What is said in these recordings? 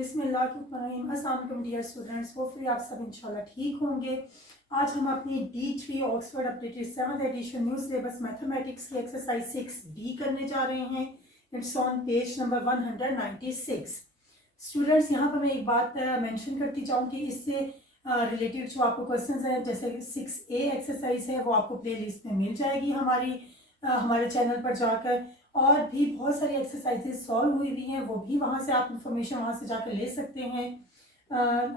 बिस्मिल्लाहिर्रहमानिर्रहीम। अस्सलाम वालेकुम डियर स्टूडेंट्स, होपफुली आप सब इंशाल्लाह ठीक होंगे। आज हम अपनी D3 Oxford updated 7th edition new syllabus mathematics की एक्सरसाइज 6B करने जा रहे हैं। It's on page number 196। Students, यहाँ पर मैं एक बात मेंशन करती जाऊँ कि इससे रिलेटेड जो आपको क्वेश्चंस हैं, जैसे 6A एक्सरसाइज है, वो आपको प्ले लिस्ट में मिल जाएगी हमारे चैनल पर जाकर। और भी बहुत सारी एक्सरसाइजेज सॉल्व हुई हुई हैं, वो भी वहाँ से आप इंफॉर्मेशन वहाँ से जाकर ले सकते हैं।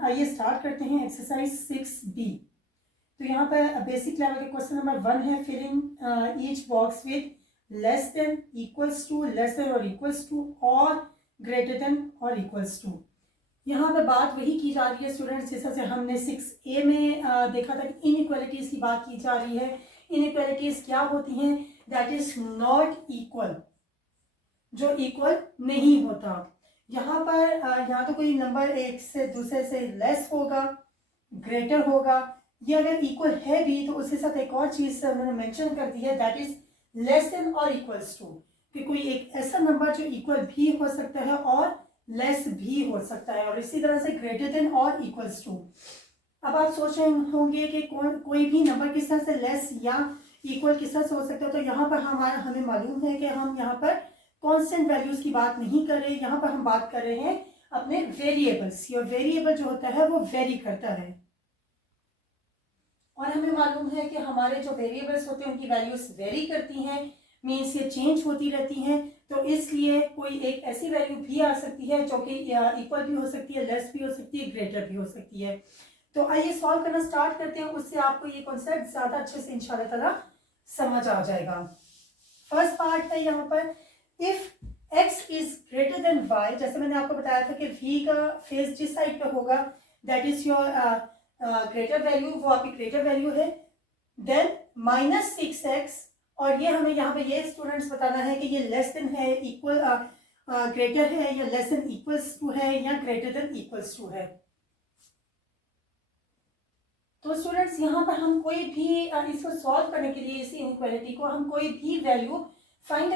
आइए स्टार्ट करते हैं एक्सरसाइज 6B। तो यहाँ पर बेसिक लेवल के क्वेश्चन नंबर 1 है, fill in each box with less than, equals to, less than और इक्वल्स टू, और ग्रेटर देन और इक्वल्स टू। यहाँ पर बात वही की जा रही है स्टूडेंट्स, जैसा से हमने 6A में देखा था कि इनइक्वालिटीज की बात की जा रही है। इनइक्वालिटीज क्या होती हैं? दैट इज नॉट इक्वल, जो इक्वल नहीं होता। यहाँ पर यहाँ तो कोई नंबर एक से दूसरे से लेस होगा, ग्रेटर होगा। ये अगर इक्वल है भी तो उसके साथ एक और चीज मैंने मेंशन कर दी है, दैट इज लेस देन और इक्वल्स टू, कि कोई एक ऐसा नंबर जो इक्वल भी हो सकता है और लेस भी हो सकता है, और इसी तरह से ग्रेटर देन और इक्वल्स टू। अब आप सोच रहे होंगे कि कोई भी नंबर किस तरह से लेस या इक्वल किस तरह से हो सकता है। तो यहाँ पर हमें मालूम है कि हम यहाँ पर कांस्टेंट वैल्यूज की बात नहीं कर रहे, यहाँ पर हम बात कर रहे हैं अपने वेरिएबल्स की, और वेरिएबल जो होता है वो वेरी करता है। और हमें मालूम है कि हमारे जो वेरिएबल्स होते हैं उनकी वैल्यूज वेरी करती हैं, मीन्स ये चेंज होती रहती हैं। तो इसलिए कोई एक ऐसी वैल्यू भी आ सकती है जो कि इक्वल भी हो सकती है, लेस भी हो सकती है, ग्रेटर भी हो सकती है। तो आइए सॉल्व करना स्टार्ट करते हैं, उससे आपको ये कॉन्सेप्ट ज्यादा अच्छे से इंशाल्लाह ताला समझ आ जाएगा। फर्स्ट पार्ट है यहाँ पर, if x is greater than y, जैसे मैंने आपको बताया था कि v का फेस जिस साइड पे होगा that is your greater value, वो आपकी ग्रेटर वैल्यू है। देन -6x, और ये हमें यहाँ पे ये स्टूडेंट्स बताना है कि ये लेस देन है, इक्वल ग्रेटर है, या लेस देन इक्वल्स टू है, या ग्रेटर देन इक्वल्स टू है। तो स्टूडेंट्स यहाँ पर हम कोई भी इसको सॉल्व करने के लिए, इसी इनइक्वालिटी को हम कोई भी वैल्यू फाइंड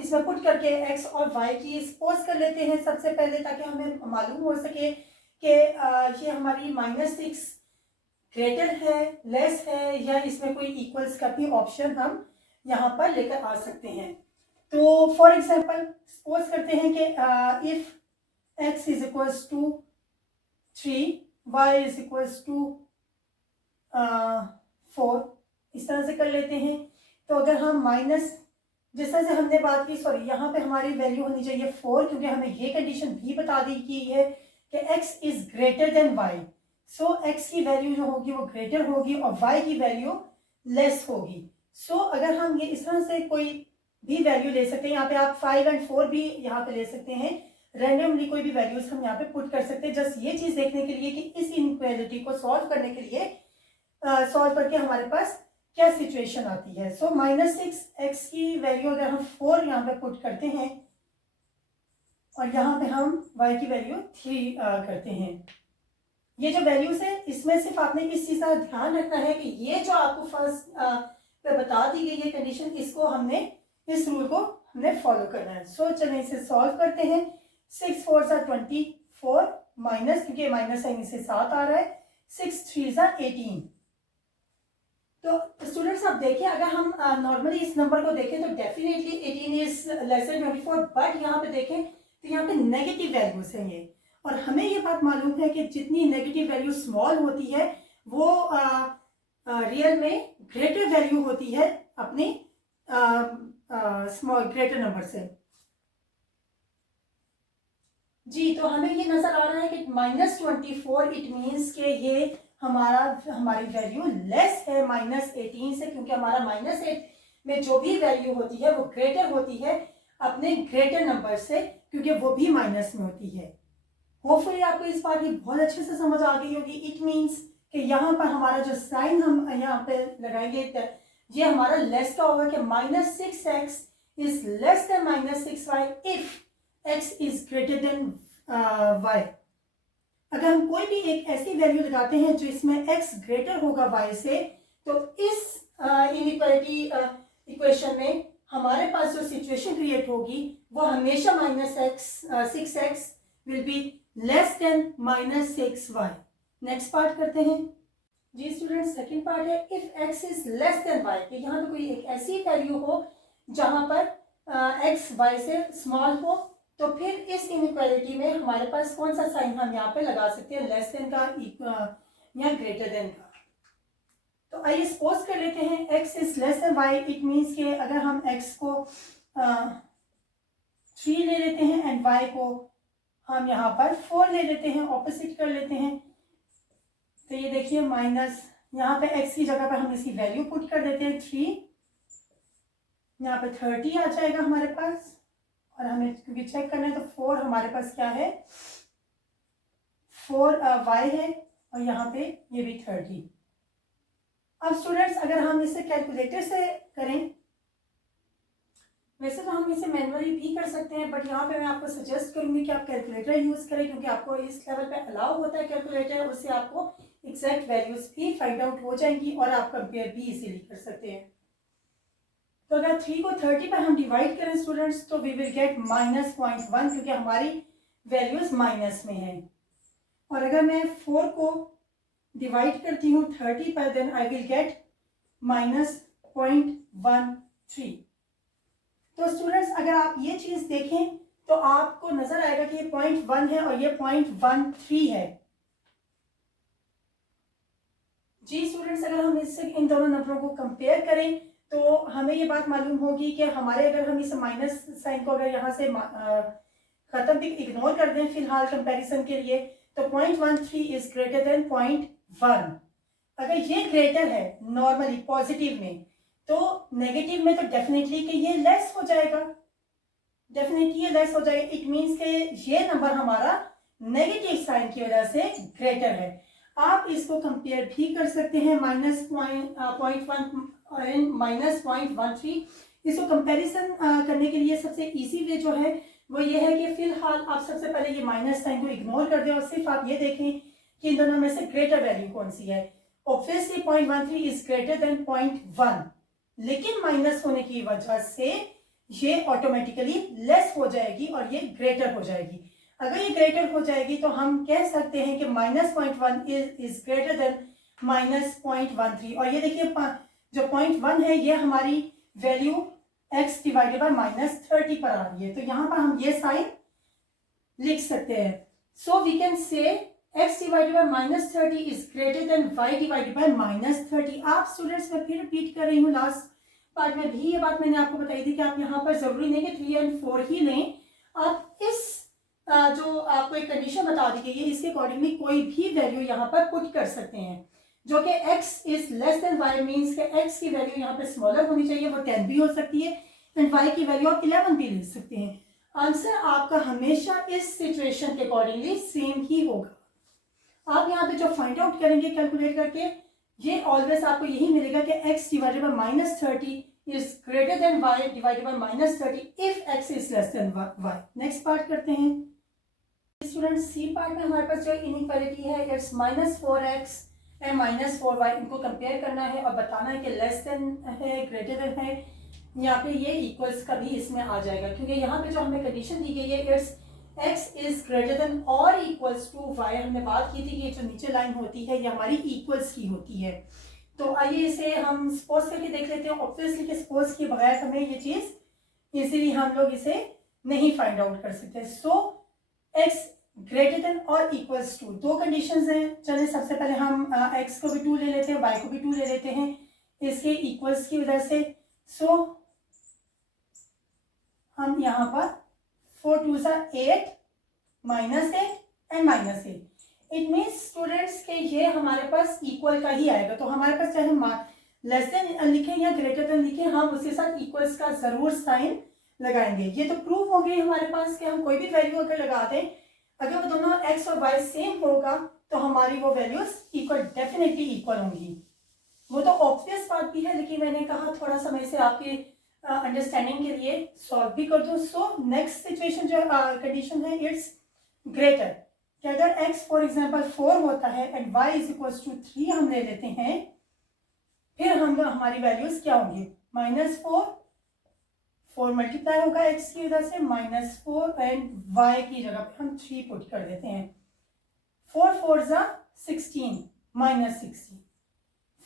इसमें पुट करके x और y की सपोज कर लेते हैं सबसे पहले, ताकि हमें मालूम हो सके कि ये हमारी -6 ग्रेटर है, लेस है, या इसमें कोई इक्वल्स का भी ऑप्शन हम यहाँ पर लेकर आ सकते हैं। तो फॉर एग्जांपल सपोज करते हैं कि if x is equals to 3, y is equals to 4, इस तरह से कर लेते हैं। तो अगर हम माइनस, जिस तरह से हमने बात की, सॉरी यहाँ पे हमारी वैल्यू होनी चाहिए 4, क्योंकि हमें ये कंडीशन भी बता दी गई है कि x is greater than y। So x की वैल्यू जो होगी वो ग्रेटर होगी और y की वैल्यू लेस होगी। सो अगर हम ये इस तरह से कोई भी वैल्यू ले सकते हैं, यहाँ पे आप 5 और 4 भी यहाँ पे ले सकते हैं, रैंडमली कोई भी वैल्यूज हम यहाँ पे पुट कर सकते हैं, जस्ट ये चीज देखने के लिए कि इस इनइक्वालिटी को सॉल्व करने के लिए सॉल्व करके हमारे पास क्या सिचुएशन आती है। सो -6x की वैल्यू अगर हम 4 यहाँ पे पुट करते हैं, और यहाँ पे हम y की वैल्यू 3 करते हैं। ये जो वैल्यूज है इसमें सिर्फ आपने इस चीज का ध्यान रखना है कि ये जो आपको फर्स्ट पे बता दी गई है कंडीशन, इसको हमने, इस रूल को हमने फॉलो करना है। सो चलिए इसे सॉल्व करते हैं। 6 4 24 माइनस, क्योंकि माइनस साइन इससे 7 आ रहा है, 6 3 18। तो स्टूडेंट्स आप देखिए, अगर हम नॉर्मली इस नंबर को देखें तो definitely 18 is less then 24, but यहाँ पे देखें तो यहाँ पे नेगेटिव वैल्यूज हैं ये, और हमें ये बात मालूम है कि जितनी नेगेटिव वैल्यू स्मॉल होती है वो रियल में ग्रेटर वैल्यू होती है अपने स्मॉल ग्रेटर नंबर से। जी, तो हमें ये नजर आ रहा है कि -24, इट मीन्स के ये हमारी वैल्यू लेस है -18 से, क्योंकि हमारा -8 में जो भी वैल्यू होती है वो ग्रेटर होती है अपने ग्रेटर नंबर से, क्योंकि वो भी माइनस में होती है। होपफुली आपको इस बात की बहुत अच्छे से समझ आ गई होगी। इट मीन्स कि यहाँ पर हमारा जो साइन हम यहाँ पे लगाएंगे, ये हमारा लेस का होगा कि -6x is less then -6y if x is greater than y। अगर हम कोई भी एक ऐसी वैल्यू लगाते हैं जो इसमें x ग्रेटर होगा y से, तो इस इनइक्वालिटी इक्वेशन में हमारे पास जो सिचुएशन क्रिएट होगी वो हमेशा -6x will be less than -6y। Next part करते हैं जी स्टूडेंट। सेकंड पार्ट है if x is less then y, कि यहाँ पे कोई एक ऐसी वैल्यू हो जहाँ पर x y से स्मॉल हो, तो फिर इस इनइक्वालिटी में हमारे पास कौन सा साइन हम यहाँ पे लगा सकते हैं, लेस देन का या ग्रेटर देन का। तो आइए सपोज कर लेते हैं x is less then y, it means कि अगर हम x को 3 ले लेते हैं एंड y को हम यहाँ पर 4 ले लेते हैं, ऑपोजिट कर लेते हैं, तो ये देखिए माइनस यहाँ पे x की जगह पर हम इसकी वैल्यू पुट कर देते हैं 3, यहाँ पे 30 आ जाएगा हमारे पास, और हमें क्योंकि चेक करना है तो 4 हमारे पास क्या है, 4y है, और यहाँ पे ये भी 30। अब स्टूडेंट्स अगर हम इसे कैलकुलेटर से करें, वैसे तो हम इसे मैनुअली भी कर सकते हैं, बट यहाँ पे मैं आपको सजेस्ट करूंगी कि आप कैलकुलेटर यूज करें, क्योंकि आपको इस लेवल पे अलाउ होता है कैलकुलेटर, उससे आपको एग्जैक्ट वैल्यूज भी फाइंड आउट हो जाएंगी और आप कंपेयर भी इजीली कर सकते हैं। तो अगर 3 को 30 पर हम डिवाइड करें स्टूडेंट्स, तो वी विल गेट -0.1, क्योंकि हमारी वैल्यूज माइनस में है। और अगर मैं 4 को डिवाइड करती हूँ 30 पर, देन आई विल गेट -0.13। तो स्टूडेंट्स अगर आप ये चीज देखें तो आपको नजर आएगा कि ये 0.1 है और ये 0.13 है। जी स्टूडेंट्स अगर हम इससे इन दोनों नंबरों को कंपेयर करें तो हमें ये बात मालूम होगी कि हमारे अगर हम इस माइनस साइन को अगर यहाँ से खत्म भी इग्नोर कर दें फिलहाल कंपैरिजन के लिए, तो 0.13 इज ग्रेटर देन 0.1। अगर ये ग्रेटर है नॉर्मली पॉजिटिव में, तो नेगेटिव में तो डेफिनेटली कि ये लेस हो जाएगा, डेफिनेटली ये लेस हो जाएगा। इट मीन्स के ये नंबर हमारा नेगेटिव साइन की वजह से ग्रेटर है। आप इसको कंपेयर भी कर सकते हैं -0.13। इसको कंपैरिजन करने के लिए सबसे इजी वे जो है वो ये है कि फिलहाल आप सबसे पहले ये माइनस साइन को इग्नोर कर दें और सिर्फ आप ये देखें कि इन दोनों में से ग्रेटर वैल्यू कौन सी है। ऑब्वियसली 0.13 इज ग्रेटर देन 0.1, लेकिन माइनस होने की वजह से ये ऑटोमेटिकली लेस हो जाएगी और ये ग्रेटर हो जाएगी। अगर ये ग्रेटर हो जाएगी तो हम कह सकते हैं कि -0.1 इज ग्रेटर देन -0.13। और ये देखिए जो 0.1 है ये हमारी वैल्यू x डिवाइडेड बाय -30 पर आ रही है, तो यहाँ पर हम ये साइन लिख सकते हैं। So we can say x divided by -30 is greater than y divided by -30। आप स्टूडेंट्स मैं फिर रिपीट कर रही हूँ, लास्ट पार्ट में भी ये बात मैंने आपको बताई थी कि आप यहाँ पर जरूरी नहीं कि 3 और 4 ही लें, आप इस जो आपको एक कंडीशन बता दी गई है इसके अकॉर्डिंगली कोई भी वैल्यू यहाँ पर पुट कर सकते हैं, जो कि x is less then y means के x की वैल्यू यहाँ पे स्मॉलर होनी चाहिए, वो 10 भी हो सकती है, एंड y की वैल्यू आप 11 भी ले सकते हैं। आंसर आपका हमेशा इस सिचुएशन के अकॉर्डिंगली सेम ही होगा। आप यहाँ पे जो फाइंड आउट करेंगे कैलकुलेट करके, ये ऑलवेज आपको यही मिलेगा कि x divided by -30 is greater than y divided by -30 if x is less then y। Next part करते हैं स्टूडेंट। सी पार्ट में हमारे पास जो इनइक्वालिटी है इट्स -4x एंड -4y, इनको कंपेयर करना है और बताना है कि लेस देन है ग्रेटर देन है, यहाँ पे ये इक्वल्स का भी इसमें आ जाएगा, क्योंकि यहाँ पे जो हमें कंडीशन दी गई है it's x is greater than और इक्वल्स टू y। हमने बात की थी कि ये जो नीचे लाइन होती है ये हमारी इक्वल्स की होती है। तो आइए इसे हम सपोज करके देख लेते हैं। ऑब्वियसली कि सपोज के बगैर हमें ये चीज इजीली हम लोग इसे नहीं फाइंड आउट कर सकते। सो x ग्रेटर देन और इक्वल्स टू, दो कंडीशंस हैं। चलिए सबसे पहले हम x को भी 2 ले लेते हैं, y को भी 2 ले लेते हैं इसके इक्वल्स की वजह से। सो हम यहाँ पर 4 2 8 -8 एंड -8, इट मीन्स स्टूडेंट्स के ये हमारे पास इक्वल का ही आएगा। तो हमारे पास चाहे हम लेस देन लिखें या ग्रेटर देन लिखें, हम उसके साथ इक्वल्स का जरूर साइन लगाएंगे। ये तो प्रूफ हो गई हमारे पास कि हम कोई भी वैल्यू अगर लगा दें, अगर वो दोनों x और y सेम होगा तो हमारी वो वैल्यूज इक्वल डेफिनेटली इक्वल होंगी। वो तो ऑब्वियस बात भी है, लेकिन मैंने कहा थोड़ा समय से आपकी अंडरस्टैंडिंग के लिए सॉल्व भी कर दूं। सो नेक्स्ट सिचुएशन जो कंडीशन है इट्स ग्रेटर, कि अगर x फॉर एग्जांपल 4 होता है and y is equals to 3 हम ले लेते हैं, फिर हम हमारी वैल्यूज क्या होंगी, -4 4 मल्टीप्लाई होगा x की वजह से -4 एंड y की जगह पे हम 3 पुट कर देते हैं। 4 4 ज़ा 16 -16,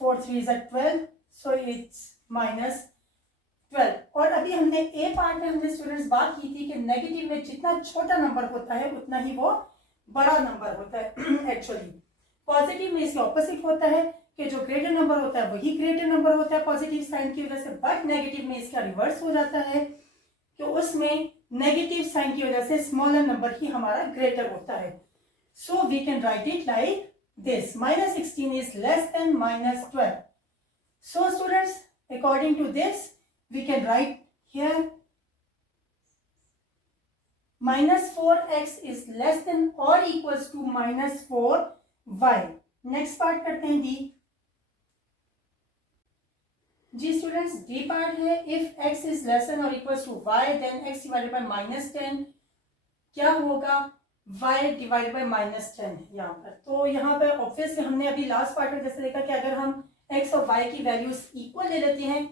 4 3 ज़ा 12, सो इट्स -12। और अभी हमने ए पार्ट में हमने स्टूडेंट्स बात की थी कि नेगेटिव में जितना छोटा नंबर होता है उतना ही वो बड़ा नंबर होता है। एक्चुअली पॉजिटिव में इसके ऑपोजिट होता है कि जो ग्रेटर नंबर होता है वही ग्रेटर नंबर होता है पॉजिटिव साइन की वजह से, बट नेगेटिव में इसका रिवर्स हो जाता है कि उसमें नेगेटिव साइन की वजह से स्मॉलर नंबर ही हमारा ग्रेटर होता है। So we can write it like this, -16 is less than -12. So students, according to this we can write here -4x is less than or equals to -4y. Next part करते हैं जी students, D part है if x is less than or equals to y then x divided by -10 क्या होगा, y divided by -10 यहाँ पर। तो यहाँ पर ऑब्वियसली हमने अभी लास्ट पार्ट में जैसे देखा कि अगर हम x और y की वैल्यूज इक्वल ले लेते हैं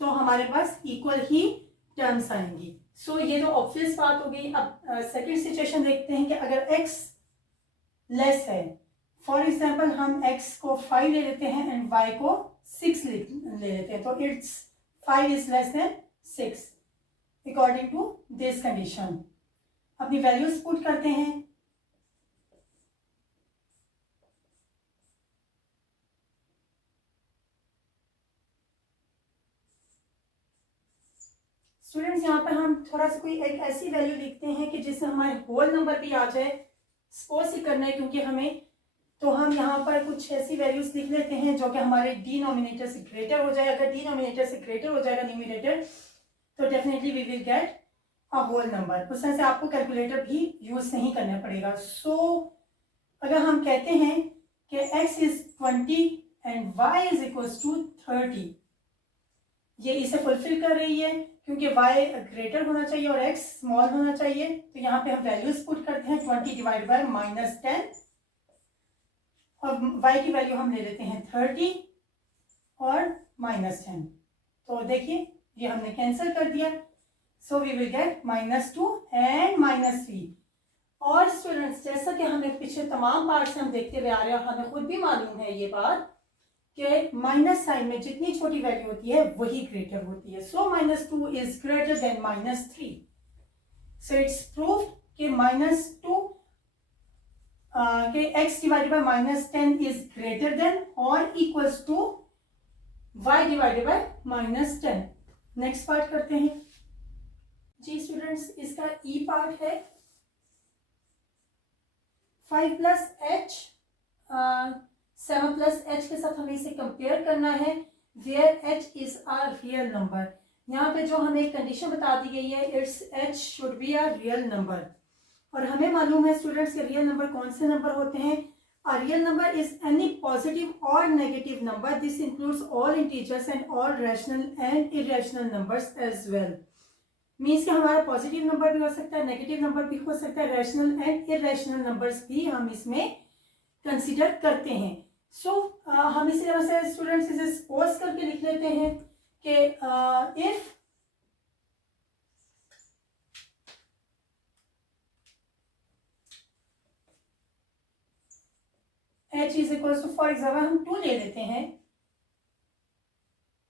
तो हमारे पास इक्वल ही टर्म्स आएंगी। सो ये तो ऑब्वियस बात हो गई। अब सेकंड सिचुएशन देखते हैं कि अगर x लेस है, फॉर एग्जाम्पल हम x को 5 ले लेते हैं एंड y को 6 ले लेते हैं, तो it's 5 is less than 6 according to this condition. अपनी वैल्यूज पुट करते हैं। स्टूडेंट्स यहाँ पर हम थोड़ा सा कोई एक ऐसी वैल्यू लिखते हैं कि जिससे हमारे होल नंबर भी आ जाए। सपोज ही करना है क्योंकि हमें, तो हम यहाँ पर कुछ ऐसी वैल्यूज लिख लेते हैं जो कि हमारे डिनोमिनेटर से ग्रेटर हो जाए। अगर डिनोमिनेटर से ग्रेटर हो जाएगा न्यूमिनेटर तो definitely we will get a whole number. उस तरह से आपको कैलकुलेटर भी यूज नहीं करना पड़ेगा। सो अगर हम कहते हैं कि x is 20 and y is equals to 30, ये इसे फुलफिल कर रही है क्योंकि y ग्रेटर होना चाहिए और x स्मॉल होना चाहिए। तो यहाँ पे हम वैल्यूज पुट करते हैं 20 डिवाइड बाय -10 और y की वैल्यू हम ले लेते हैं 30 और -10। तो देखिए ये हमने कैंसिल कर दिया। So we will get -2 and -3। और स्टूडेंट्स जैसा कि हमें पिछले तमाम पार्ट से हम देखते हुए आ रहे हैं, हमें खुद भी मालूम है ये बात कि माइनस साइन में जितनी छोटी वैल्यू होती है वही ग्रेटर होती है। So -2 is greater than -3। So it's prove कि -2 कि x divided by -10 is greater than और equals to y divided by -10। Next part करते हैं जी स्टूडेंट्स, इसका ई पार्ट है 5 + h 7 + h के साथ हमें इसे कंपेयर करना है where h is a real number. यहाँ पे जो हमें कंडीशन बता दी गई है, it's h should be a real number. और हमें मालूम है स्टूडेंट्स के रियल नंबर कौन से नंबर होते हैं। A real number is any positive और negative number, this includes all integers and all rational and irrational numbers as well. Means कि हमारा पॉजिटिव नंबर भी हो सकता है, नेगेटिव नंबर भी हो सकता है, रैशनल एंड इरेशनल नंबर्स भी हम इसमें कंसीडर करते हैं। सो हम इसी तरह से स्टूडेंट्स इसे सपोज करके लिख लेते हैं कि if h is equal to, for example हम 2 ले लेते हैं,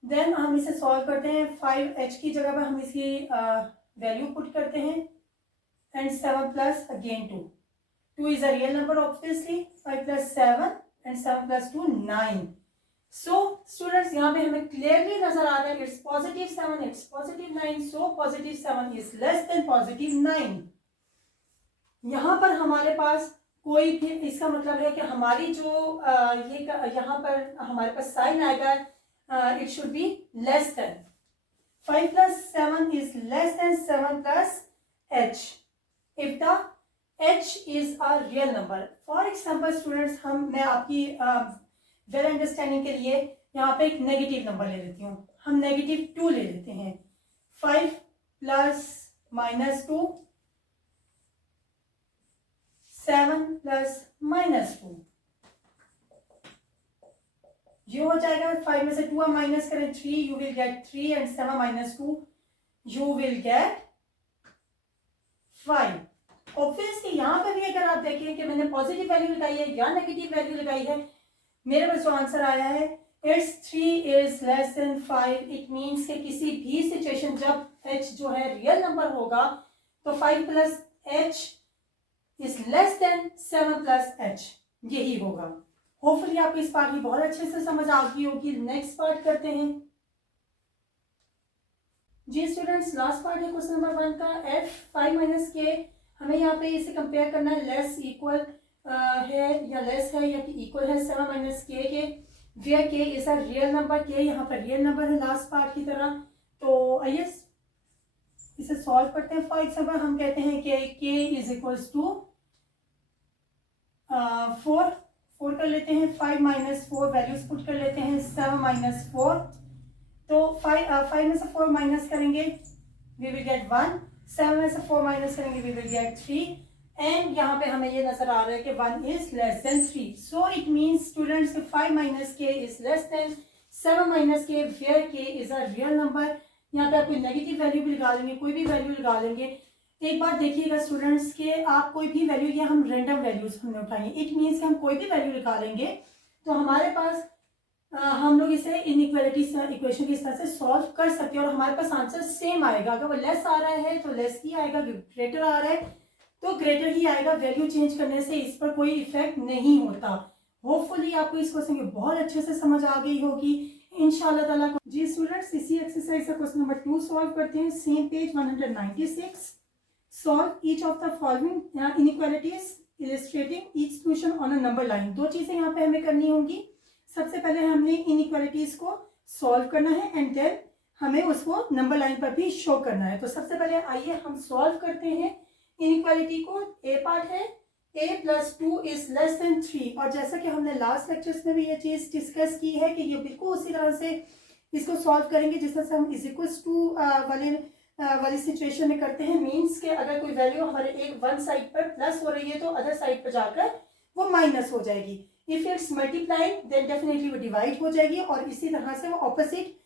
देन हम इसे सॉल्व करते हैं। 5h की जगह पर हम इसकी वैल्यू पुट करते हैं and 7 + again 2। 2 is a real number obviously, 5 + 7 and 7 + 2 9। So students यहाँ पे हमें clearly नजर आ रहा है it's +7, it's +9, so +7 is less than +9। यहाँ पर हमारे पास कोई भी, इसका मतलब है कि हमारी जो ये यहाँ पर हमारे पास साइन आएगा, it should be less than 5 + 7 is less than 7 + h if the h is a real number। for example students मैं आपकी वेल अंडरस्टैंडिंग के लिए यहाँ पे एक नेगेटिव नंबर ले लेती हूँ। हम -2 ले लेते हैं। 5 + -2 7 + -2 ये हो जाएगा। 5 में से 2 हम माइनस करें 3, you will get 3 and 7 - 2 you will get 5। Obviously यहाँ पर भी अगर आप देखें कि मैंने पॉजिटिव वैल्यू लगाई है या नेगेटिव वैल्यू लगाई है, मेरे पास जो आंसर आया है it's 3 is less then 5, it means कि किसी भी सिचुएशन जब h जो है रियल नंबर होगा तो 5 plus h is less then 7 plus h, यही होगा। होपफुली आपको इस पार्ट की बहुत अच्छे से समझ आ गई होगी। नेक्स्ट पार्ट करते हैं जी स्टूडेंट्स। लास्ट पार्ट है क्वेश्चन नंबर 1 का। f 5 माइनस के, हमें यहाँ पे इसे कंपेयर करना है, लेस इक्वल है या लेस है या इक्वल है 7 माइनस के वेयर के इज अ रियल नंबर। के यहाँ पर रियल नंबर है लास्ट पार्ट की तरह। तो आइए इसे सॉल्व करते हैं। फॉर एग्जाम्पल हम कहते हैं कि के इज इक्वल्स टू 4 कर लेते हैं। 5 माइनस 4 वैल्यूज पुट कर लेते हैं। 7 माइनस 4, तो 5 में से 4 माइनस करेंगे वी विल गेट 1। 7 में से 4 माइनस करेंगे वी विल गेट 3। एंड यहाँ पे हमें ये नजर आ रहा है कि 1 is less then 3। So it means students 5 minus के इज लेस देन 7 माइनस के वेयर के इज अ रियल नंबर। यहाँ पे आप कोई नेगेटिव वैल्यू भी लगा लेंगे, कोई भी वैल्यू लगा लेंगे। एक बात देखिएगा स्टूडेंट्स के आप कोई भी वैल्यू, ये हम रैंडम वैल्यूज हमने उठाई, इट मीन्स हम कोई भी वैल्यू लगा लेंगे तो हमारे पास हम लोग इसे इनइक्वालिटी इक्वेशन की तरह से सॉल्व कर सकते हैं और हमारे पास आंसर सेम आएगा। अगर वो लेस आ रहा है तो लेस ही आएगा, ग्रेटर आ रहा है तो ग्रेटर ही आएगा। वैल्यू चेंज करने से इस पर कोई इफेक्ट नहीं होता। होपफुली आपको इस क्वेश्चन की बहुत अच्छे से समझ आ गई होगी इंशाल्लाह ताला। जी स्टूडेंट्स, इसी एक्सरसाइज का क्वेश्चन नंबर 2 सॉल्व करते हैं। Same page 196। Solve each of the following inequalities illustrating each solution on a number line. दो चीजें यहाँ पे हमें करनी होंगी। सबसे पहले हमने इनइक्वालिटीज को सॉल्व करना है एंड देन हमें उसको नंबर लाइन पर भी शो करना है। तो सबसे पहले आइए हम सॉल्व करते हैं इनइक्वालिटी को। ए पार्ट है a plus 2 is less then 3, और जैसा कि हमने लास्ट लेक्चर्स में भी ये चीज डिस्कस की है कि ये बिल्कुल उसी तरह से इसको सॉल्व करेंगे जिस तरह से हम इज इक्वल्स टू वाली सिचुएशन में करते हैं। मीन्स के अगर कोई वैल्यू हमारे एक वन साइड पर प्लस हो रही है तो अदर साइड पर जाकर वो माइनस हो जाएगी। If it's multiplied then definitely वो डिवाइड हो जाएगी, और इसी तरह से वो ऑपोजिट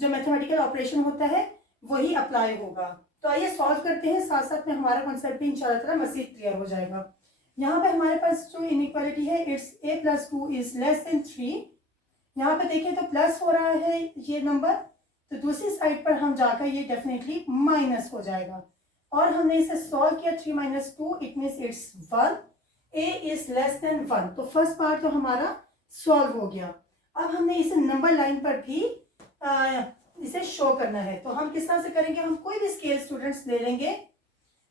जो मैथमेटिकल ऑपरेशन होता है वही अप्लाई होगा। तो आइए सॉल्व करते हैं, साथ साथ में हमारा कॉन्सेप्ट भी इंशाल्लाह ताला मज़ीद क्लियर हो जाएगा। यहाँ पे हमारे पास जो इनइक्वालिटी है it's a plus 2 is less then 3। यहाँ पे देखें तो प्लस हो रहा है ये नंबर, तो दूसरी साइड पर हम जाकर ये डेफिनेटली माइनस हो जाएगा। और हमने इसे सॉल्व किया 3 minus 2 it means it's 1। a is less then 1, तो फर्स्ट पार्ट तो हमारा सॉल्व हो गया। अब हमने इसे नंबर लाइन पर भी इसे शो करना है। तो हम किस तरह से करेंगे, हम कोई भी स्केल स्टूडेंट्स ले लेंगे।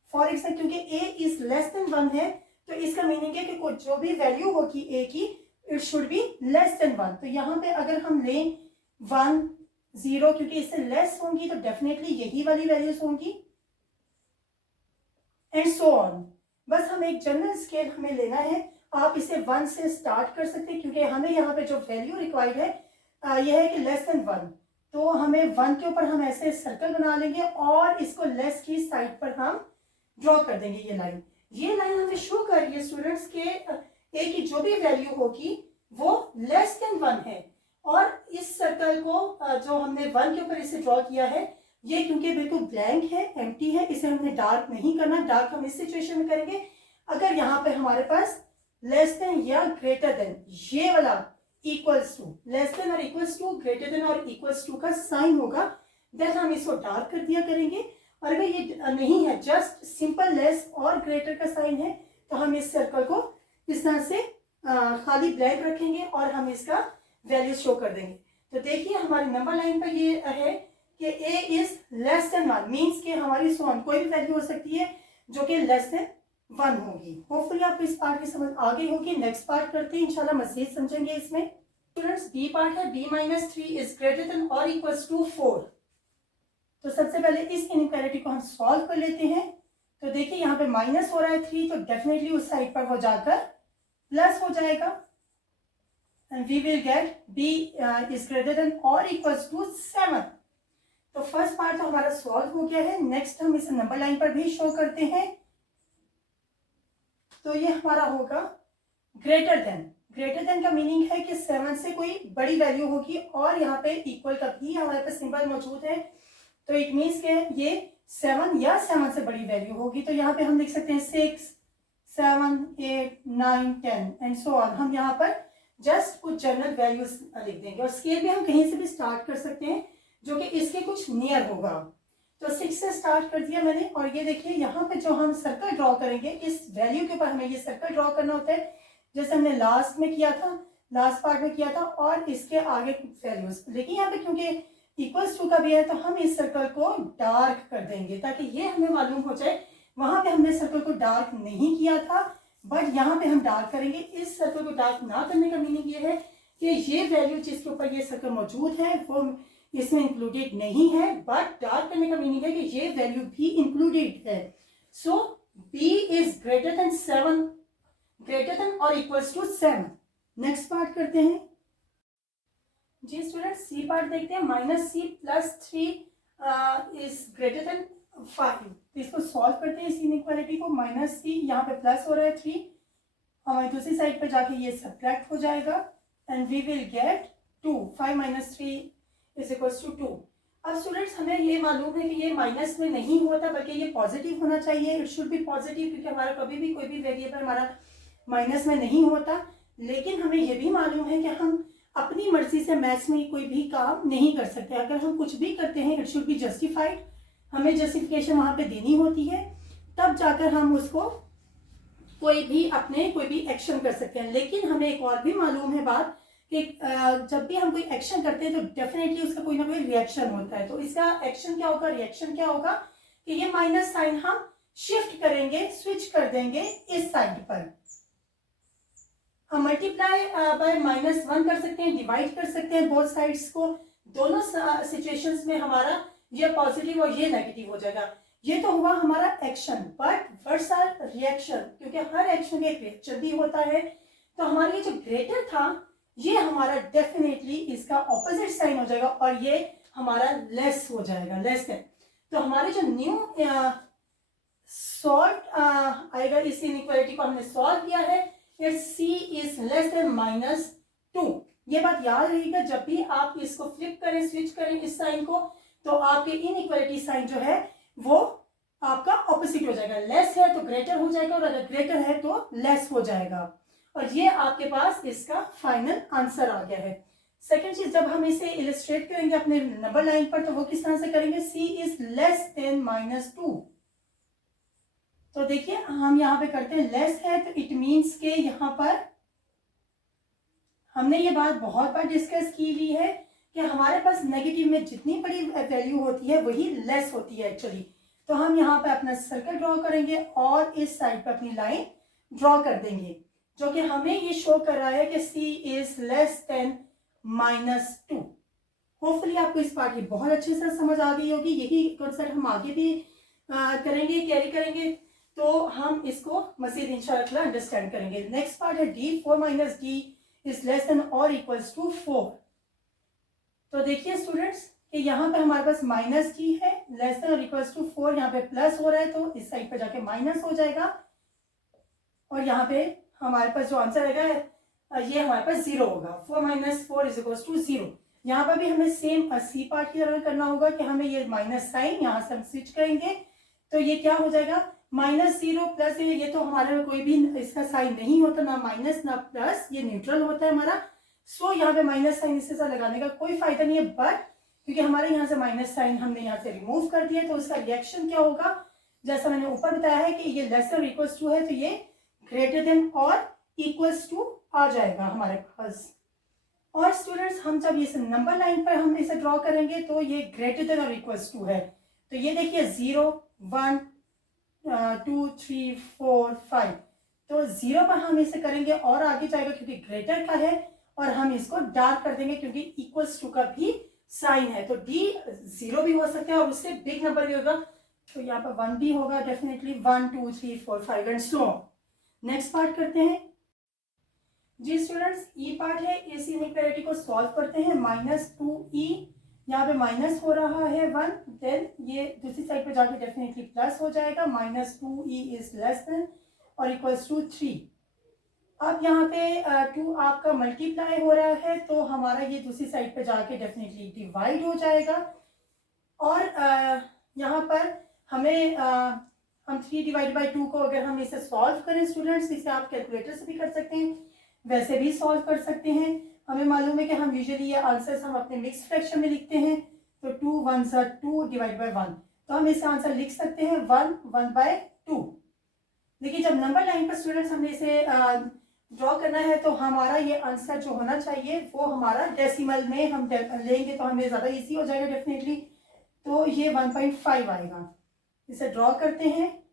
फॉर एग्जाम्पल क्योंकि a इज लेस देन 1 है तो इसका मीनिंग है कि कोई जो भी वैल्यू होगी a की it should be less than 1। तो यहाँ पे अगर हम लें 1 0, क्योंकि इससे लेस होंगी तो डेफिनेटली यही वाली वैल्यूज होंगी एंड सो ऑन। बस हम एक जनरल स्केल हमें लेना है। आप इसे 1 से स्टार्ट कर सकते हैं क्योंकि हमें यहाँ पे जो वैल्यू रिक्वायर्ड है यह है कि लेस देन 1। तो हमें 1 के ऊपर हम ऐसे सर्कल बना लेंगे और इसको लेस की साइड पर हम ड्रॉ कर देंगे। ये लाइन हमें शो कर रही है स्टूडेंट्स के a की जो भी वैल्यू होगी वो लेस देन 1 है। और इस सर्कल को जो हमने 1 के ऊपर इसे ड्रॉ किया है ये क्योंकि बिल्कुल ब्लैंक है, एम्प्टी है, इसे हमने डार्क नहीं करना। डार्क हम इस सिचुएशन में करेंगे अगर यहाँ पे हमारे पास लेस देन या ग्रेटर देन ये वाला इक्वल्स टू, लेस देन और इक्वल्स टू, ग्रेटर देन और इक्वल्स टू का साइन होगा, देन हम इसको डार्क कर दिया करेंगे। और अगर ये नहीं है, जस्ट सिंपल लेस और ग्रेटर का साइन है, तो हम इस सर्कल को इस तरह से खाली ब्लैंक रखेंगे और हम इसका वैल्यू शो कर देंगे। तो देखिए हमारी नंबर लाइन पर ये है कि a is less then 1, means कि हमारी सोन कोई भी वैल्यू हो सकती है जो कि लेस देन 1 होगी। होपफुली आपको इस पार्ट की समझ आ गई होगी। नेक्स्ट पार्ट करते हैं, इंशाल्लाह मजीद समझेंगे इसमें। स्टूडेंट्स बी पार्ट है b minus 3 is greater than और इक्वल्स टू 4। तो सबसे पहले इस इनइक्वालिटी को हम सॉल्व कर लेते हैं। तो देखिए यहाँ पे माइनस हो रहा है 3, तो डेफिनेटली उस साइड पर वो जाकर प्लस हो जाएगा and we will get b is greater than और इक्वल्स टू 7। तो फर्स्ट पार्ट तो हमारा सॉल्व हो गया है। नेक्स्ट हम इसे नंबर लाइन पर भी शो करते हैं। तो ये हमारा होगा ग्रेटर देन। ग्रेटर देन का मीनिंग है कि 7 से कोई बड़ी वैल्यू होगी और यहाँ पे इक्वल का भी हमारे पास सिंबल मौजूद है। तो इट मीन्स के ये 7 या 7 से बड़ी वैल्यू होगी। तो यहाँ पे हम लिख सकते हैं 6, 7, 8, 9, 10 एंड सो ऑन। हम यहाँ पर जस्ट कुछ जनरल वैल्यूज लिख देंगे और स्केल भी हम कहीं से भी स्टार्ट कर सकते हैं जो कि इसके कुछ नियर होगा। तो 6 से स्टार्ट कर दिया मैंने और ये देखिए यहाँ पे जो हम सर्कल ड्रॉ करेंगे इस वैल्यू के ऊपर हमें ये सर्कल ड्रॉ करना होता है जैसे हमने लास्ट में किया था, लास्ट पार्ट में किया था और इसके आगे वैल्यूज। लेकिन यहाँ पे क्योंकि इक्वल्स टू का भी है तो हम इस सर्कल को डार्क कर देंगे ताकि ये हमें मालूम हो जाए। वहां पे हमने सर्कल को डार्क नहीं किया था बट यहाँ पे हम डार्क करेंगे। इस सर्कल को डार्क ना करने का मीनिंग ये है कि ये वैल्यू जिसके ऊपर ये सर्कल मौजूद है वो इसमें इंक्लूडेड नहीं है, बट डार्क करने का मीनिंग है कि ये वैल्यू भी इंक्लूडेड है। सो b is greater then 7, greater than और इक्वल्स टू 7। नेक्स्ट पार्ट करते हैं जी स्टूडेंट, सी पार्ट देखते हैं। -c + 3 is greater then 5। इसको सॉल्व करते हैं इस इनइक्वालिटी को। -c यहाँ पे प्लस हो रहा है 3, हमारी दूसरी साइड पे जाके ये सब्ट्रैक्ट हो जाएगा एंड वी विल गेट 2। 5 - 3 = 2। अब स्टूडेंट्स हमें ये मालूम है कि ये माइनस में नहीं होता बल्कि ये पॉजिटिव होना चाहिए। इट शुड बी पॉजिटिव क्योंकि हमारा कभी भी कोई भी वेरिएबल हमारा माइनस में नहीं होता। लेकिन हमें ये भी मालूम है कि हम अपनी मर्जी से मैथ्स में कोई भी काम नहीं कर सकते। अगर हम कुछ भी करते हैं इट शुड बी जस्टिफाइड, हमें जस्टिफिकेशन वहां पे देनी होती है, तब जाकर हम उसको कोई भी एक्शन कर सकते हैं। लेकिन हमें एक और भी मालूम है बात कि जब भी हम कोई एक्शन करते हैं तो डेफिनेटली उसका कोई ना कोई रिएक्शन होता है। तो इसका एक्शन क्या होगा, रिएक्शन क्या होगा कि ये माइनस साइन हम शिफ्ट करेंगे, स्विच कर देंगे इस साइड पर। हम मल्टीप्लाई बाय -1 कर सकते हैं, डिवाइड कर सकते हैं बोथ साइड्स को। दोनों सिचुएशंस में हमारा ये पॉजिटिव और ये नेगेटिव हो जाएगा। ये तो हुआ हमारा action, but what's our reaction, क्योंकि हर एक्शन का एक रिएक्शन भी होता है। तो हमारा ये जो ग्रेटर था ये हमारा डेफिनेटली इसका ऑपोजिट साइन हो जाएगा और ये हमारा लेस हो जाएगा, लेस है। तो हमारे जो न्यू सॉल्व आएगा, इस इनइक्वालिटी को हमने सॉल्व किया है, c इज लेस देन -2। ये बात याद रखिएगा जब भी आप इसको फ्लिप करें, स्विच करें इस साइन को, तो आपके इनइक्वालिटी साइन जो है वो आपका ऑपोजिट हो जाएगा। लेस है तो ग्रेटर हो जाएगा और अगर ग्रेटर है तो लेस हो जाएगा। और ये आपके पास इसका फाइनल आंसर आ गया है। सेकंड चीज, जब हम इसे इलिस्ट्रेट करेंगे अपने नंबर लाइन पर तो वो किस तरह से करेंगे, c इज लेस देन -2। तो देखिए हम यहाँ पे करते हैं लेस है तो इट मीन्स के यहाँ पर हमने ये बात बहुत बार डिस्कस की हुई है कि हमारे पास नेगेटिव में जितनी बड़ी वैल्यू होती है वही लेस होती है एक्चुअली। तो हम यहाँ पे अपना सर्कल ड्रॉ करेंगे और इस साइड पर अपनी लाइन ड्रॉ कर देंगे जो कि हमें ये शो कर रहा है कि c is less then -2। Hopefully आपको इस पार्ट की बहुत अच्छे से समझ आ गई होगी। यही कॉन्सेप्ट हम आगे भी करेंगे, कैरी करेंगे, तो हम इसको मजीद इंशाल्लाह अंडरस्टैंड करेंगे। नेक्स्ट पार्ट है d। 4 - d is less than और इक्वल्स टू 4। तो देखिए स्टूडेंट्स कि यहाँ पे हमारे पास -d है, लेस देन और इक्वल्स टू 4। यहाँ पे प्लस हो रहा है तो इस साइड पे जाके माइनस हो जाएगा और यहाँ पे हमारे पास जो आंसर आएगा ये हमारे पास 0 होगा। 4 - 4 = 0। यहाँ पर भी हमें सेम सी पार्ट की तरह करना होगा कि हमें ये माइनस साइन यहाँ से हम स्विच करेंगे तो ये क्या हो जाएगा, -0 प्लस ये तो हमारे में कोई भी इसका साइन नहीं होता, ना माइनस ना प्लस, ये न्यूट्रल होता है हमारा। सो यहाँ पे माइनस साइन इसके साथ लगाने का कोई फायदा नहीं है, बट क्योंकि हमारे यहाँ से माइनस साइन हमने यहाँ से रिमूव कर दिया तो उसका रिएक्शन क्या होगा, जैसा मैंने ऊपर बताया है कि ये लेस और इक्वल्स टू है तो ये ग्रेटर देन और इक्वल्स टू आ जाएगा हमारे पास। और स्टूडेंट्स हम जब इस नंबर लाइन पर हम इसे ड्रॉ करेंगे तो ये ग्रेटर देन और इक्वल्स टू है। तो ये देखिए 0 1 2 3 4 5, तो 0 पर हम इसे करेंगे और आगे जाएगा क्योंकि ग्रेटर का है और हम इसको डार्क कर देंगे क्योंकि इक्वल्स टू का भी साइन है। तो d 0 भी हो सकता है और उससे बिग नंबर भी होगा, तो यहाँ पर 1 भी होगा definitely, 1 2 3 4 5 and so on. Next part करते हैं जी स्टूडेंट्स, ई पार्ट है। इस इनइक्वालिटी को सॉल्व करते हैं। -2e, यहाँ पे माइनस हो रहा है 1, देन ये दूसरी साइड पे जाके डेफिनेटली प्लस हो जाएगा। -2e इज लेस देन और इक्वल्स टू 3। अब यहाँ पे 2 आपका मल्टीप्लाई हो रहा है तो हमारा ये दूसरी साइड पे जाके डेफिनेटली डिवाइड हो जाएगा और यहाँ पर हमें हम 3/2 को अगर हम इसे सॉल्व करें स्टूडेंट्स, इसे आप कैलकुलेटर से भी कर सकते हैं, वैसे भी सॉल्व कर सकते हैं। हमें मालूम है कि हम यूजुअली ये आंसर्स हम अपने मिक्स फ्रैक्शन में लिखते हैं, तो 2 1 2 डिवाइड बाय 1, तो हम इसका आंसर लिख सकते हैं 1/2। देखिए जब नंबर लाइन पर स्टूडेंट्स हमने इसे ड्रॉ करना है तो हमारा ये आंसर जो होना चाहिए वो हमारा डेसिमल में हम लेंगे तो हमें ज़्यादा इजी हो जाएगा डेफिनेटली। तो ये 1.5 आएगा। इसे ड्रॉ करते हैं।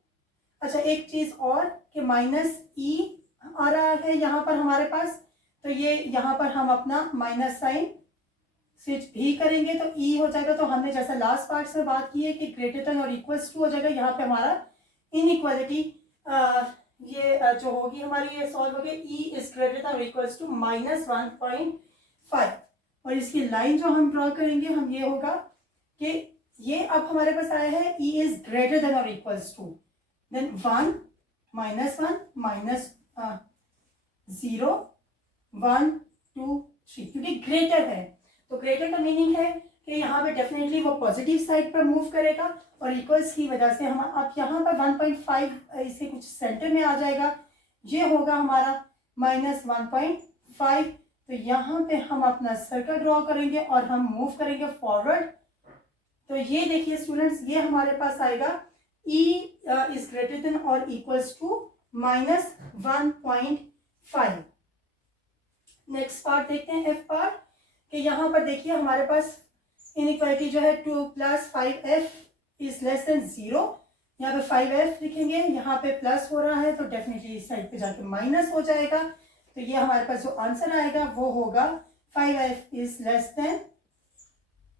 अच्छा एक चीज़ और कि -e आ रहा है यहाँ पर हमारे पास, तो ये यहाँ पर हम अपना माइनस साइन स्विच भी करेंगे तो e हो जाएगा। तो हमने जैसा लास्ट पार्ट में बात की है कि ग्रेटर देन और इक्वल्स टू हो जाएगा, यहाँ पे हमारा इनइक्वालिटी ये जो होगी हमारी ये सॉल्व हो गई, e इज ग्रेटर देन और इक्वल्स टू -1.5। और इसकी लाइन जो हम ड्रॉ करेंगे हम ये होगा कि ये अब हमारे पास आया है e इज ग्रेटर देन और इक्वल्स टू, देन 1 -1 -0 1 2 3, क्योंकि ग्रेटर है तो ग्रेटर का मीनिंग है कि यहाँ पे डेफिनेटली वो पॉजिटिव साइड पर मूव करेगा, और इक्वल्स की वजह से हम अब यहाँ पर 1.5 इसे कुछ सेंटर में आ जाएगा, ये होगा हमारा -1.5। तो यहाँ पे हम अपना सर्कल ड्रॉ करेंगे और हम मूव करेंगे फॉरवर्ड। तो ये देखिए स्टूडेंट्स, ये हमारे पास आएगा e इज ग्रेटर देन और इक्वल्स टू -1.5। नेक्स्ट पार्ट देखते हैं f पार्ट, कि यहाँ पर देखिए हमारे पास इनइक्वालिटी जो है 2 + 5f इज लेस देन 0। यहाँ पे 5f लिखेंगे, यहाँ पे प्लस हो रहा है तो डेफिनेटली इस साइड पे जाके माइनस हो जाएगा। तो ये हमारे पास जो आंसर आएगा वो होगा 5f इज लेस देन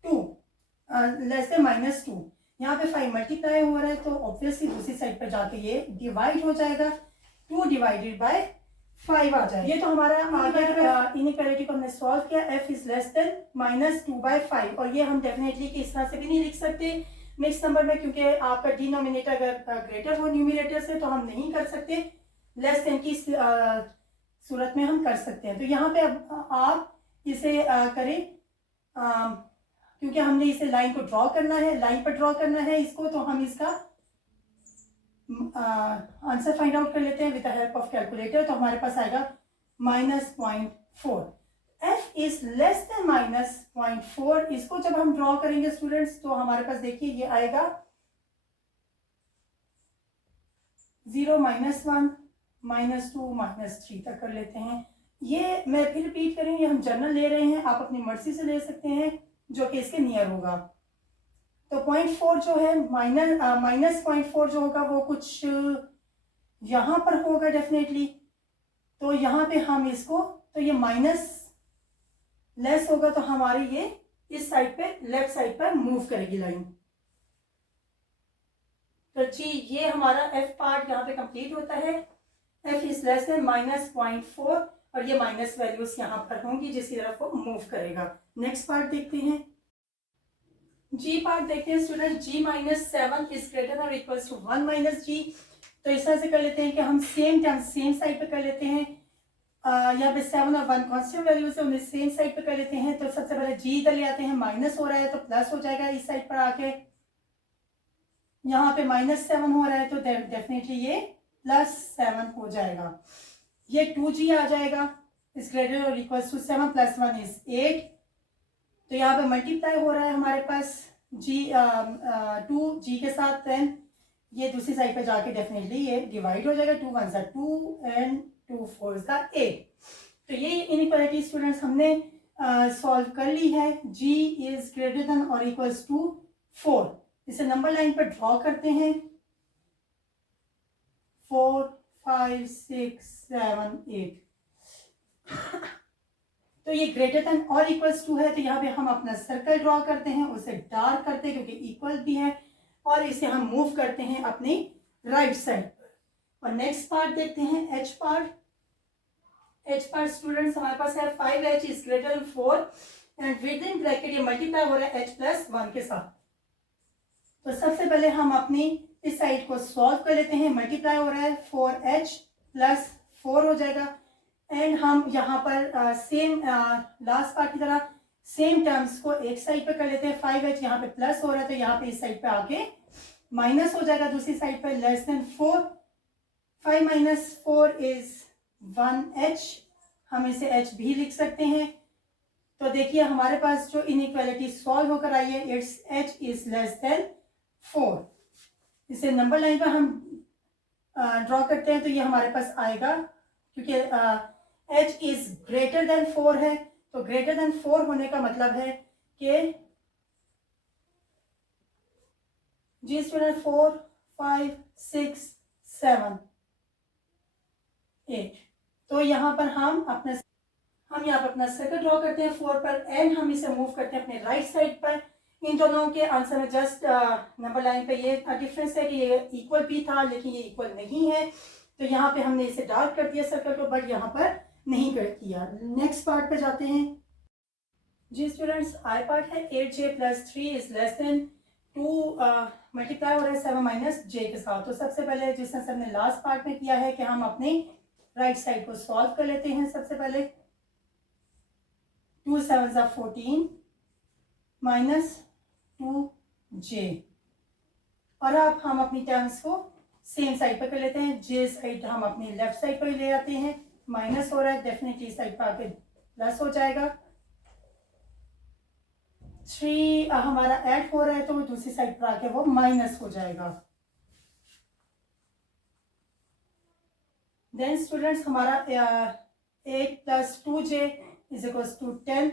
-2। यहाँ पे 5 मल्टीप्लाई हो रहा है तो ऑब्वियसली दूसरी साइड पर जाके ये डिवाइड हो जाएगा, 2 डिवाइडेड बाय 5 आ जाएगा। ये तो हमारा इनइक्वालिटी को हमने सॉल्व किया, f इज लेस देन -2/5। और ये हम डेफिनेटली इस तरह से भी नहीं लिख सकते मिक्स नंबर में, क्योंकि आपका डिनोमिनेटर अगर ग्रेटर हो न्यूमिनेटर से तो हम नहीं कर सकते, लेस देन की सूरत में हम कर सकते हैं। तो यहाँ पे अब आप इसे करें, क्योंकि हमने इसे लाइन को ड्रॉ करना है, लाइन पर ड्रॉ करना है इसको, तो हम इसका आंसर फाइंड आउट कर लेते हैं with the help of calculator. तो हमारे पास आएगा -0.4। f इज लेस देन -0.4, इसको जब हम ड्रॉ करेंगे स्टूडेंट्स तो हमारे पास देखिए ये आएगा 0 -1 -2 -3 तक कर लेते हैं। ये मैं फिर रिपीट करेंगे, हम जनरल ले रहे हैं, आप अपनी मर्जी से ले सकते हैं जो कि इसके नियर होगा। तो 0.4 जो है -0.4 जो होगा वो कुछ यहाँ पर होगा डेफिनेटली। तो यहाँ पे हम इसको, तो ये माइनस लेस होगा तो हमारी ये इस साइड पे लेफ्ट साइड पर मूव करेगी लाइन। तो जी ये हमारा f पार्ट यहाँ पे कंप्लीट होता है। f इज लेस देन -0.4 और ये माइनस वैल्यूज यहाँ पर होंगी जिसकी तरफ वो मूव करेगा। नेक्स्ट पार्ट देखते हैं, g पार्ट देखते हैं student. g -7 is greater than और इक्वल्स टू 1 - g। तो इस तरह से कर लेते हैं कि हम सेम टाइम सेम साइड पे कर लेते हैं। यहाँ पे 7 और 1 कांस्टेंट वैल्यूज है, उन्हें सेम साइड पे कर लेते हैं। तो सबसे पहले g इधर ले आते हैं, माइनस हो रहा है तो प्लस हो जाएगा इस साइड पर आके। यहाँ पे -7 हो रहा है तो डेफिनेटली ये +7 हो जाएगा। ये 2g आ जाएगा, इज ग्रेटर और इक्वल्स टू 7 + 1 इज 8। तो यहाँ पे मल्टीप्लाई हो रहा है हमारे पास g के साथ, देन ये दूसरी साइड पे जाके डेफिनेटली ये डिवाइड हो जाएगा। 2 1 2 एंड 2 4 8। तो ये इनइक्वालिटी स्टूडेंट्स हमने सॉल्व कर ली है। g इज ग्रेटर देन और इक्वल्स टू 4। इसे नंबर लाइन पर ड्रॉ करते हैं, 4 5 6 7 8। तो ये ग्रेटर देन और इक्वल्स टू है, तो यहाँ पे हम अपना सर्कल ड्रॉ करते हैं, उसे डार्क करते हैं क्योंकि इक्वल भी है, और इसे हम मूव करते हैं अपनी राइट साइड पर। और नेक्स्ट पार्ट देखते हैं h part. h part students हमारे पास है 5h is greater then 4 and with in bracket ये मल्टीप्लाई हो रहा है h + 1 के साथ। तो सबसे पहले हम अपनी इस साइड को सॉल्व कर लेते हैं। मल्टीप्लाई हो रहा है 4h + 4 हो जाएगा, एंड हम यहाँ पर सेम लास्ट पार्ट की तरह सेम टर्म्स को एक साइड पे कर लेते हैं। 5h यहाँ पे प्लस हो रहा है तो यहाँ पे इस साइड पे आके माइनस हो जाएगा दूसरी साइड पे, less than 4। 5 minus 4 is 1h, हम इसे h भी लिख सकते हैं। तो देखिए हमारे पास जो इनइक्वालिटी सॉल्व होकर आई है, it's h is less then 4। इसे नंबर लाइन पर हम ड्रॉ करते हैं तो ये हमारे पास आएगा, क्योंकि h इज ग्रेटर देन 4 है, तो ग्रेटर देन 4 होने का मतलब है कि जी स्टूडेंट 4, 5, 6, 7, 8। तो यहाँ पर हम यहाँ पर अपना सर्कल ड्रॉ करते हैं 4 पर, एंड हम इसे मूव करते हैं अपने राइट साइड पर। इन दोनों के आंसर में जस्ट नंबर लाइन पे ये डिफरेंस है कि ये इक्वल भी था लेकिन ये इक्वल नहीं है, तो यहाँ पे हमने इसे डार्क कर दिया सर्कल को, बट यहाँ पर नहीं कर दिया। नेक्स्ट पार्ट पे जाते हैं जी स्टूडेंट्स। आई पार्ट है 8j plus 3 is less then 2, multiply हो रहा है 7 माइनस j के साथ। तो सबसे पहले जिस तरह से हमने लास्ट पार्ट में किया है कि हम अपने राइट साइड को सॉल्व कर लेते हैं। सबसे पहले 2 7 14 माइनस 2j, और अब हम अपनी टर्म्स को सेम साइड पर कर लेते हैं। j साइड हम अपनी लेफ्ट साइड पर ले आते हैं, माइनस हो रहा है डेफिनेटली साइड पर आके प्लस हो जाएगा। 3 हमारा ऐड हो रहा है तो दूसरी साइड पर आके वो माइनस हो जाएगा। देन स्टूडेंट्स हमारा 8 plus 2j is equals to 10,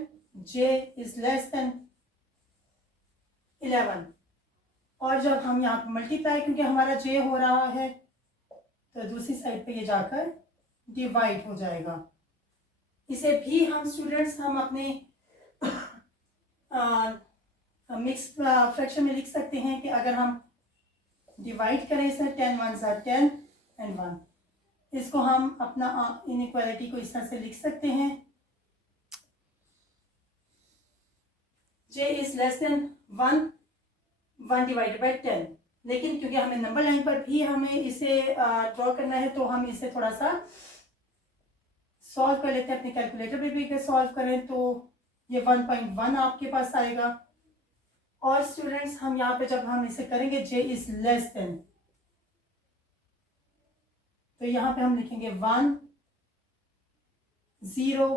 j is less than 11, और जब हम यहाँ पर मल्टीप्लाई, क्योंकि हमारा j हो रहा है तो दूसरी साइड पे ये जाकर डिवाइड हो जाएगा। इसे भी हम स्टूडेंट्स हम अपने मिक्स फ्रैक्शन में लिख सकते हैं कि अगर हम डिवाइड करें इसे 10 1 10 एंड 1, इसको हम अपना इनइक्वालिटी को इस तरह से लिख सकते हैं, j is less then 1 divided by 10। लेकिन क्योंकि हमें नंबर लाइन पर भी हमें इसे ड्रॉ करना है तो हम इसे थोड़ा सा सॉल्व कर लेते हैं। अपने कैलकुलेटर पे भी सॉल्व करें तो ये 1.1 आपके पास आएगा। और स्टूडेंट्स हम यहाँ पे जब हम इसे करेंगे j इज लेस देन, तो यहाँ पे हम लिखेंगे 1 0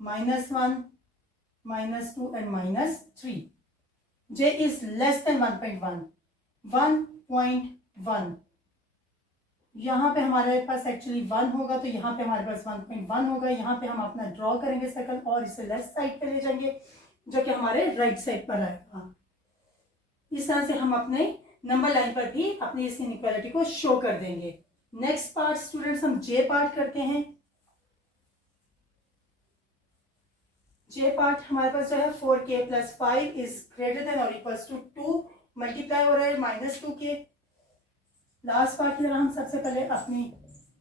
-1 -2 and -3। j is less then 1.1 1.1, यहाँ पे हमारे पास एक्चुअली 1 होगा तो यहाँ पे हमारे पास 1.1 होगा। यहाँ पे हम अपना ड्रॉ करेंगे सर्कल और इसे लेफ्ट साइड पे ले जाएंगे जो कि हमारे राइट साइड पर आएगा। इस तरह से हम अपने नंबर लाइन पर भी अपनी इस इनइक्वालिटी को शो कर देंगे। नेक्स्ट पार्ट स्टूडेंट्स हम जे पार्ट करते हैं। जे पार्ट हमारे पास जो है 4k plus 5 is greater than और इक्वल्स टू 2, मल्टीप्लाई हो रहा है -2k। लास्ट पार्ट की तरह हम सबसे पहले अपनी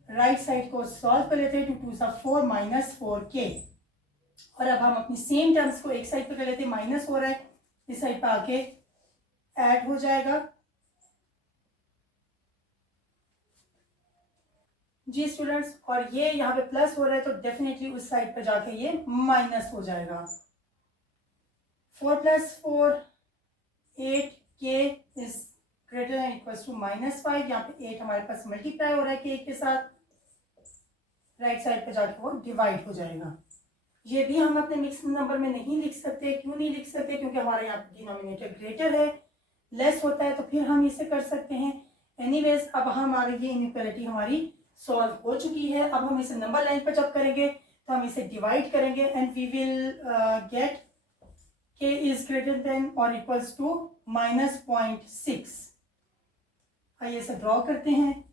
राइट साइड को सॉल्व कर लेते हैं। 2 2 4 -4k, और अब हम अपनी सेम टर्म्स को एक साइड पे कर लेते हैं, माइनस हो रहा है इस साइड पे आके ऐड हो जाएगा। जी स्टूडेंट्स, और ये यहाँ पे प्लस हो रहा है तो डेफिनेटली उस साइड पे जाके ये माइनस हो जाएगा। 4 + 4 8k is greater than equals to -5। यहाँ पे 8 हमारे पास मल्टीप्लाई हो रहा है कि 1 के साथ, राइट साइड पे जाके वो डिवाइड हो जाएगा। ये भी हम अपने मिक्स नंबर में नहीं लिख सकते। क्यों नहीं लिख सकते? क्योंकि हमारे यहाँ डिनोमिनेटर ग्रेटर है, लेस होता है तो फिर हम इसे कर सकते हैं। एनीवेज अब हमारी ये इनइक्वालिटी हमारी सॉल्व हो चुकी है। अब हम इसे नंबर लाइन पर जब करेंगे तो हम इसे डिवाइड करेंगे and we will get k is greater than और इक्वल्स टू -0.6। आइए इसे ड्रॉ करते हैं।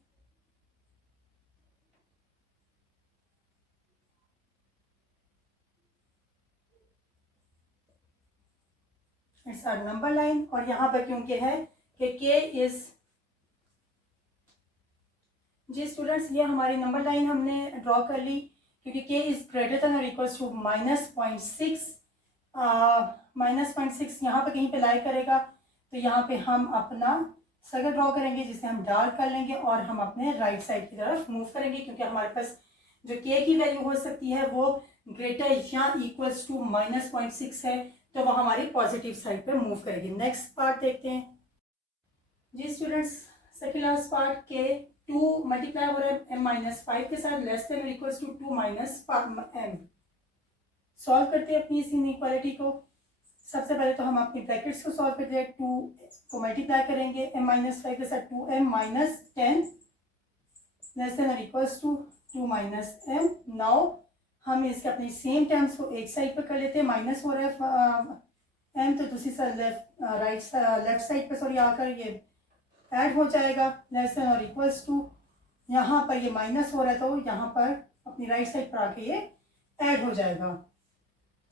इट्स आवर नंबर लाइन, और यहाँ पर क्योंकि है कि k इज, जी स्टूडेंट्स ये हमारी नंबर लाइन हमने ड्रॉ कर ली क्योंकि k इज ग्रेटर देन और इक्वल्स टू -0.6। -0.6 यहाँ पे कहीं पे लाई करेगा तो यहाँ पे हम अपना सर्कल ड्रॉ करेंगे जिसे हम डार्क कर लेंगे और हम अपने राइट साइड की तरफ मूव करेंगे, क्योंकि हमारे पास जो k की वैल्यू हो सकती है वो ग्रेटर या इक्वल्स टू -0.6 है तो वह हमारी पॉजिटिव साइड पर मूव करेगी। नेक्स्ट पार्ट देखते हैं जी स्टूडेंट्स, सेकेंड लास्ट पार्ट के 2 मल्टीप्लाई हो रहा है m-5 के साथ, less than equals to 2 - m। Solve करते हैं अपनी इस इनइक्वालिटी को। सबसे पहले तो हम अपनी ब्रैकेट्स को सॉल्व करते हैं। 2 को मल्टीप्लाई करेंगे m-5 के साथ, 2m - 10 less than equals to 2 - m। Now हम इसके अपने सेम टर्म्स को एक साइड पर कर लेते हैं। माइनस हो रहा है m तो दूसरी साइड लेफ्ट साइड पर सॉरी आकर ये ऐड हो जाएगा, लेस देन और इक्वल्स टू, यहाँ पर ये माइनस हो रहा है तो यहाँ पर अपनी राइट साइड पर आके ये ऐड हो जाएगा।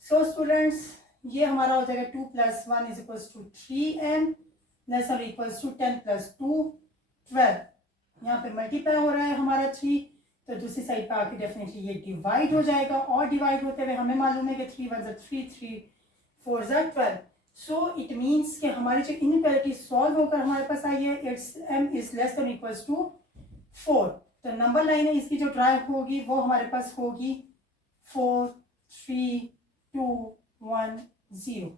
सो स्टूडेंट्स ये हमारा हो जाएगा 2 + 1 = 3m लेस और इक्वल्स टू 10 + 2 12। यहाँ पे मल्टीप्लाई हो रहा है हमारा 3 तो दूसरी साइड पर आके डेफिनेटली ये डिवाइड हो जाएगा, और डिवाइड होते हुए हमें मालूम है कि 3 × 1 = 3, 3 × 4 = 12। सो इट मीन्स कि हमारी जो इनइक्वालिटी सॉल्व होकर हमारे पास आई है, it's m is less than equals to 4। तो नंबर लाइन है इसकी जो ड्राइव होगी वो हमारे पास होगी 4 3 2 1 0।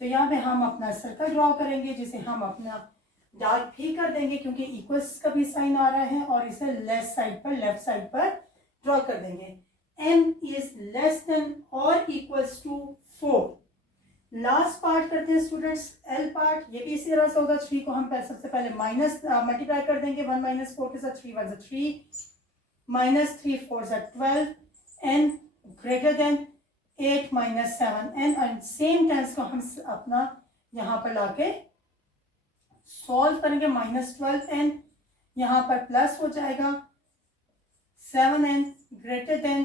तो यहाँ पे हम अपना सर्कल ड्रॉ करेंगे जिसे हम अपना डार्क भी कर देंगे क्योंकि इक्वल्स का भी साइन आ रहा है, और इसे लेफ्ट साइड पर ड्रॉ कर देंगे। m इज लेस देन और इक्वल्स टू 4। लास्ट पार्ट करते हैं स्टूडेंट्स, एल पार्ट। ये भी इसी तरह से होगा। 3 को हम सबसे पहले माइनस मल्टीप्लाई कर देंगे 1 - 4 के साथ। 3 × 1 = 3 -3 4 = 12 n greater than 8 - 7n, and same terms को हम अपना यहाँ पर लाके सॉल्व करेंगे। -12n यहाँ पर प्लस हो जाएगा 7n greater than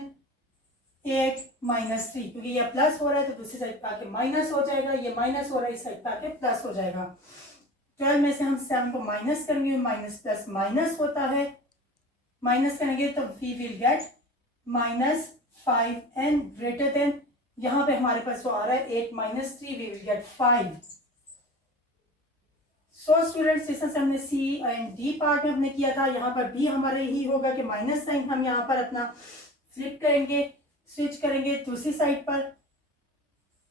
8 - 3, क्योंकि ये प्लस हो रहा है तो दूसरी साइड पे आके माइनस हो जाएगा, ये माइनस हो रहा है इस साइड पे आके प्लस हो जाएगा। 12 में से हम 7 को माइनस करेंगे, माइनस प्लस माइनस होता है, माइनस करेंगे तो we will get -5n greater than, यहाँ पे हमारे पास जो आ रहा है 8 - 3 we will get 5। So students जिस तरह से हमने सी एंड डी पार्ट में हमने किया था, यहाँ पर भी हमारे यही होगा कि माइनस साइन हम यहाँ पर अपना फ्लिप करेंगे, स्विच करेंगे दूसरी साइड पर,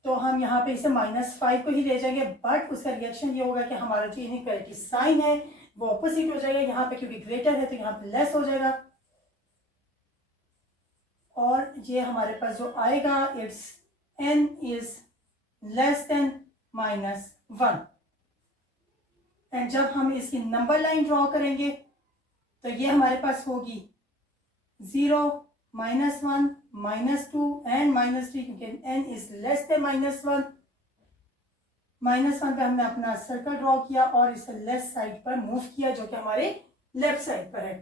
तो हम यहाँ पे इसे -5 को ही ले जाएंगे, बट उसका रिएक्शन ये होगा कि हमारा जो इनइक्वालिटी साइन है वो ऑपोजिट हो जाएगा। यहाँ पे क्योंकि ग्रेटर है तो यहाँ पे लेस हो जाएगा, और ये हमारे पास जो आएगा it's n is less then -1। And जब हम इसकी नंबर लाइन ड्रॉ करेंगे तो ये हमारे पास होगी 0 -1 -2 एंड -3, क्योंकि n इज लेस देन -1। -1 पे हमने अपना सर्कल ड्रॉ किया और इसे लेफ्ट साइड पर मूव किया जो कि हमारे लेफ्ट साइड पर है।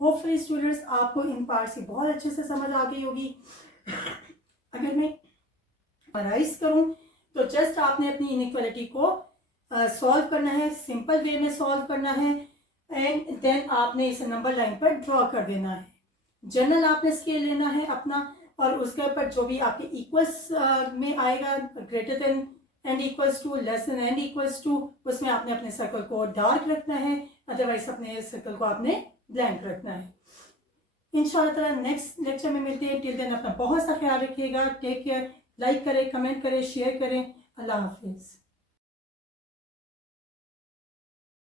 होपफुली स्टूडेंट्स आपको इन पार्ट्स की बहुत अच्छे से समझ आ गई होगी। अगर मैं समराइज करूं तो जस्ट आपने अपनी इनइक्वालिटी को सॉल्व करना है, सिंपल वे में सॉल्व करना है, एंड देन आपने इसे नंबर लाइन पर ड्रॉ कर देना है। जनरल आपने स्केल लेना है अपना, और उसके ऊपर जो भी आपके इक्वल्स में आएगा, greater than and equals to, less than and equals to, उसमें आपने अपने सर्कल को डार्क रखना है, अदरवाइज अपने सर्कल को आपने ब्लैंक रखना है। इंशाअल्लाह नेक्स्ट लेक्चर में मिलते हैं। टिल देन अपना बहुत सा ख्याल रखिएगा। Take care. लाइक करें, कमेंट करें, शेयर करें। अल्लाह हाफिज़।